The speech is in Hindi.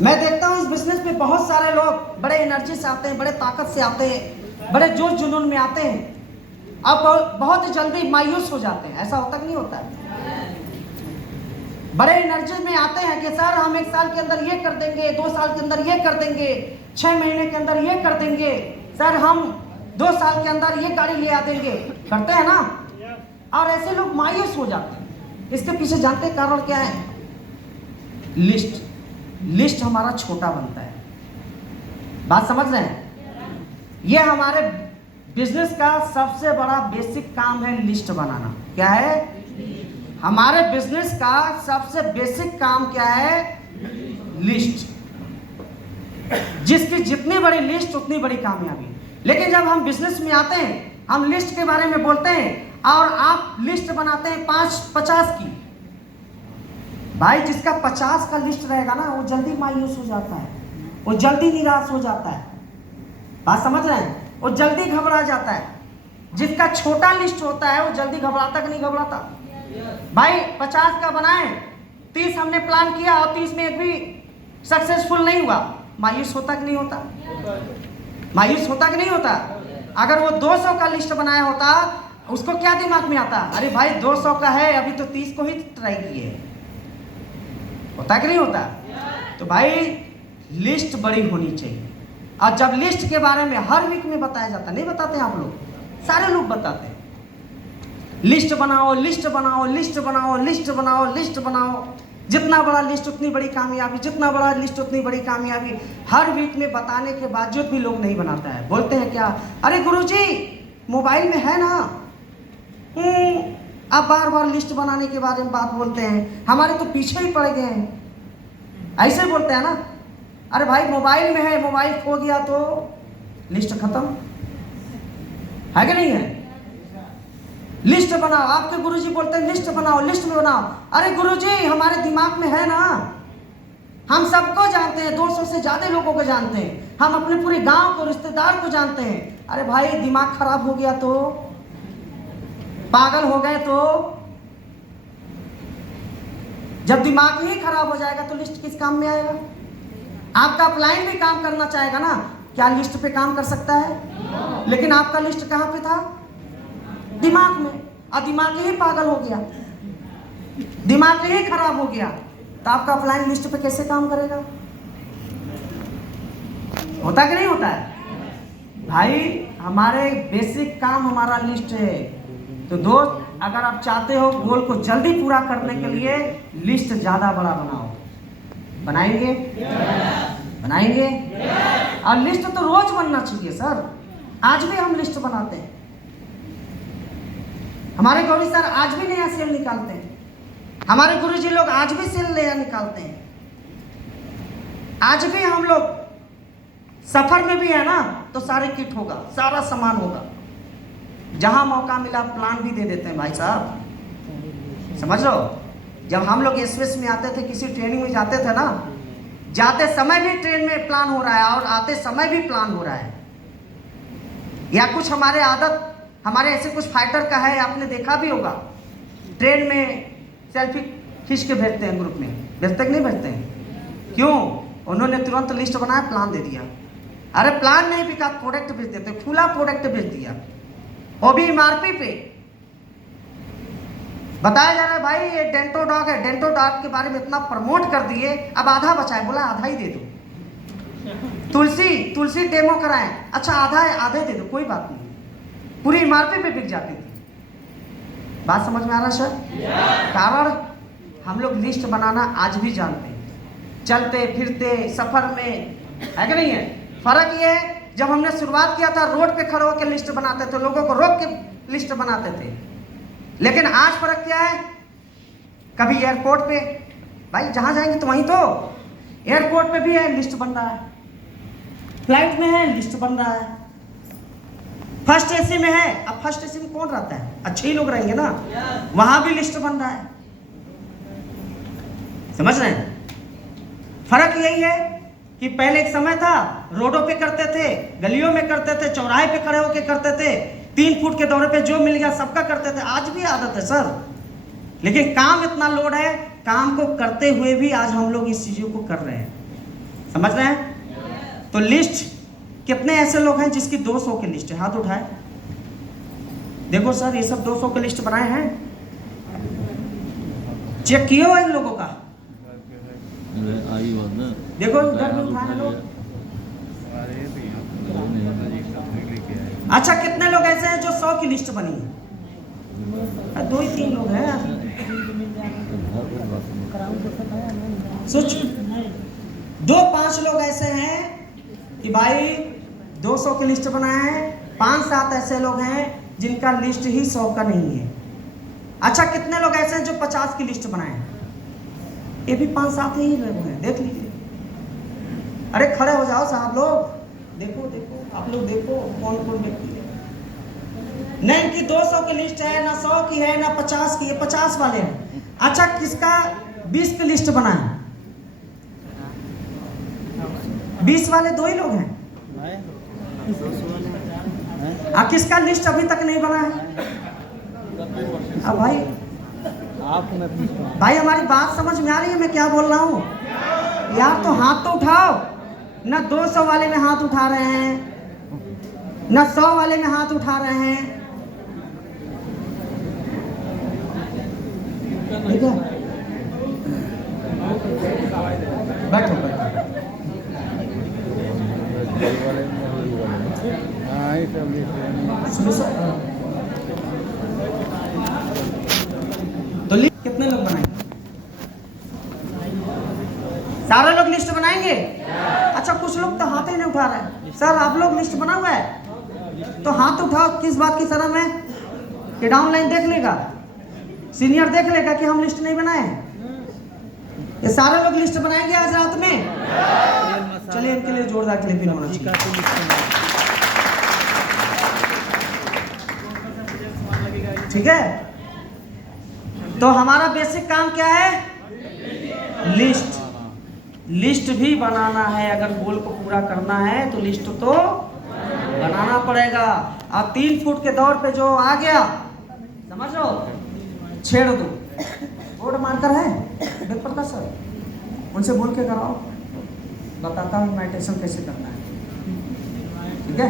मैं देखता हूँ इस बिजनेस में बहुत सारे लोग बड़े एनर्जी से आते हैं, बड़े ताकत से आते हैं, बड़े जोश जुनून में आते हैं, अब बहुत जल्दी मायूस हो जाते हैं। ऐसा होता कि नहीं होता? बड़े एनर्जी में आते हैं कि सर हम 1 साल के अंदर ये कर देंगे, 2 साल के अंदर ये कर देंगे, 6 महीने के अंदर ये कर देंगे, सर हम 2 साल के अंदर ये गाड़ी ले आ देंगे, करते हैं ना। और ऐसे लोग मायूस हो जाते हैं। इसके पीछे जानते हैं कारण क्या है? लिस्ट हमारा छोटा बनता है। बात समझ रहे हैं? ये हमारे बिजनेस का सबसे बड़ा बेसिक काम है, लिस्ट बनाना। क्या है? हमारे बिजनेस का सबसे बेसिक काम क्या है? लिस्ट। जिसकी जितनी बड़ी लिस्ट उतनी बड़ी कामयाबी। लेकिन जब हम बिजनेस में आते हैं, हम लिस्ट के बारे में बोलते हैं और आप लिस्ट बनाते हैं 50 की। भाई जिसका 50 का लिस्ट रहेगा ना, वो जल्दी मायूस हो जाता है, वो जल्दी निराश हो जाता है। बात समझ रहे हैं? वो जल्दी घबरा जाता है। जिसका छोटा लिस्ट होता है वो जल्दी घबराता कि नहीं घबराता? भाई 50 का बनाए, 30 हमने प्लान किया और 30 में एक भी सक्सेसफुल नहीं हुआ, मायूस होता कि नहीं होता? मायूस होता कि नहीं होता? अगर वो 200 का लिस्ट बनाया होता, उसको क्या दिमाग में आता? अरे भाई 200 का है, अभी तो 30 को ही ट्राई किए। होता कि नहीं होता? तो भाई लिस्ट बड़ी होनी चाहिए। और जब लिस्ट के बारे में हर वीक में बताया जाता, नहीं बताते आप लोग? सारे लोग बताते हैं लिस्ट बनाओ, लिस्ट बनाओ, लिस्ट बनाओ, लिस्ट बनाओ, लिस्ट बनाओ। जितना बड़ा लिस्ट उतनी बड़ी कामयाबी, जितना बड़ा लिस्ट उतनी बड़ी कामयाबी। हर वीक में बताने के बावजूद भी लोग नहीं बनाता है। बोलते हैं क्या? अरे गुरुजी मोबाइल में है ना। आप बार बार लिस्ट बनाने के बारे में बात बोलते हैं, हमारे तो पीछे ही पड़ गए हैं। ऐसे बोलते हैं ना। अरे भाई मोबाइल में है, मोबाइल खो गया तो लिस्ट खत्म है कि नहीं है? लिस्ट बनाओ। आपके गुरुजी बोलते हैं लिस्ट बनाओ, लिस्ट में बनाओ। अरे गुरुजी हमारे दिमाग में है ना, हम सबको जानते हैं, 200 से ज्यादा लोगों को जानते हैं, हम अपने पूरे गांव को, रिश्तेदार को जानते हैं। अरे भाई दिमाग खराब हो गया तो, पागल हो गए तो, जब दिमाग ही खराब हो जाएगा तो लिस्ट किस काम में आएगा? आपका अपलाइन भी काम करना चाहेगा ना, क्या लिस्ट पे काम कर सकता है? लेकिन आपका लिस्ट कहां पे था? दिमाग में। और दिमाग ही पागल हो गया, दिमाग ही खराब हो गया, तो आपका अपलाइन लिस्ट पे कैसे काम करेगा? होता कि नहीं होता है? भाई हमारे बेसिक काम हमारा लिस्ट है। तो दोस्त अगर आप चाहते हो गोल को जल्दी पूरा करने के लिए, लिस्ट ज्यादा बड़ा बनाओ। बनाएंगे? बनाएंगे? और लिस्ट तो रोज बनना चाहिए सर। आज भी हम लिस्ट बनाते हैं। हमारे गौरी सर आज भी नया सेल निकालते हैं, हमारे गुरुजी लोग आज भी सेल नया निकालते हैं। आज भी हम लोग सफर में भी है ना, तो सारे किट होगा, सारा सामान होगा। जहां मौका मिला प्लान भी दे देते हैं भाई साहब। समझ लो, जब हम लोग एसएस में आते थे, किसी ट्रेनिंग में जाते थे ना, जाते समय भी ट्रेन में प्लान हो रहा है और आते समय भी प्लान हो रहा है। या कुछ हमारे आदत, हमारे ऐसे कुछ फाइटर का है, आपने देखा भी होगा, ट्रेन में सेल्फी खींच के भेजते हैं ग्रुप में। भेजते कि नहीं भेजते हैं? क्यों? उन्होंने तुरंत लिस्ट बनाया, प्लान दे दिया। अरे प्लान नहीं बिका, प्रोडक्ट भेज देते, खुला प्रोडक्ट भेज दिया, वो भी एमआरपी पे। बताया जा रहा है भाई ये डेंटो डॉग है, डेंटो डॉग के बारे में इतना प्रमोट कर दिए, अब आधा बचा है, बोला आधा ही दे दो। तुलसी डेमो कराएं, अच्छा आधा है, आधे दे दो, कोई बात नहीं, पूरी एमआरपी पे बिक जाती थी। बात समझ में आ रहा सर? कारण हम लोग लिस्ट बनाना आज भी जानते हैं, चलते फिरते सफर में, है कि नहीं है? फर्क ये है, जब हमने शुरुआत किया था रोड पे खड़े होकर लिस्ट बनाते थे, लोगों को रोक के लिस्ट बनाते थे। लेकिन आज फर्क क्या है? कभी एयरपोर्ट पे, भाई जहां जाएंगे तो वहीं तो, एयरपोर्ट पे भी है लिस्ट बन रहा है, फ्लाइट में है लिस्ट बन रहा है, फर्स्ट एसी में है। अब फर्स्ट एसी में कौन रहता है? अच्छे ही लोग रहेंगे ना, वहां भी लिस्ट बन रहा है। समझ रहे हैं? फर्क यही है कि पहले एक समय था, रोडों पे करते थे, गलियों में करते थे, चौराहे पे खड़े होके करते थे, 3 फुट के दौरे पे जो मिल गया सबका करते थे। आज भी आदत है सर, लेकिन काम इतना लोड है, काम को करते हुए भी आज हम लोग इस चीजों को कर रहे हैं। समझ रहे हैं? तो लिस्ट कितने ऐसे लोग हैं जिसकी 200 की लिस्ट है? हाथ उठाए। देखो सर ये सब 200 की लिस्ट बनाए हैं, चेक किए हो इन लोगों का? देखो इधर भी उठाए लोग। अच्छा कितने लोग ऐसे हैं जो 100 की लिस्ट बनी है? 2 ही 3 लोग हैं। सोच 2-5 लोग ऐसे हैं कि भाई 200 की लिस्ट बनाए हैं, 5-7 ऐसे लोग हैं जिनका लिस्ट ही 100 का नहीं है। अच्छा कितने लोग ऐसे हैं जो 50 की लिस्ट बनाए हैं? ये भी 5-7 ही लोग हैं, देख लीजिए। अरे खड़े हो जाओ साहब लोग, देखो देखो आप लोग देखो कौन कौन व्यक्ति है। न इनकी 200 की लिस्ट है, ना 100 की है, ना 50 की है, 50 वाले हैं। अच्छा किसका 20 की लिस्ट बना है? 20 वाले 2 ही लोग हैं। किसका लिस्ट अभी तक नहीं बना है? अब भाई हमारी बात समझ में आ रही है मैं क्या बोल रहा हूँ यार? तो हाथ तो उठाओ ना। 200 वाले में हाथ उठा रहे हैं, ना 100 वाले में हाथ उठा रहे हैं। ठीक है, बैठो तो कितने लोग बनाएंगे? सारे लोग लिस्ट बनाएंगे? अच्छा कुछ लोग तो हाथ ही नहीं उठा रहे हैं। सर आप लोग लिस्ट बना हुआ है तो हाथ उठाओ। किस बात की शर्म है कि डाउनलाइन देख लेगा, सीनियर देख लेगा कि हम लिस्ट नहीं बनाए? ये सारे लोग लिस्ट बनाएंगे आज रात में? चलिए इनके लिए जोरदार क्लैपिंग होना चाहिए। ठीक है, तो हमारा बेसिक काम क्या है? लिस्ट। लिस्ट भी बनाना है। अगर गोल को पूरा करना है तो लिस्ट तो बनाना पड़ेगा। अब 3 फुट के दौर पे जो आ गया समझ लो, छेड़ दो। बोर्ड मार्कर है देव प्रकाश सर, उनसे बोल के कराओ, बताता हूँ मेडिटेशन कैसे करना है। ठीक है।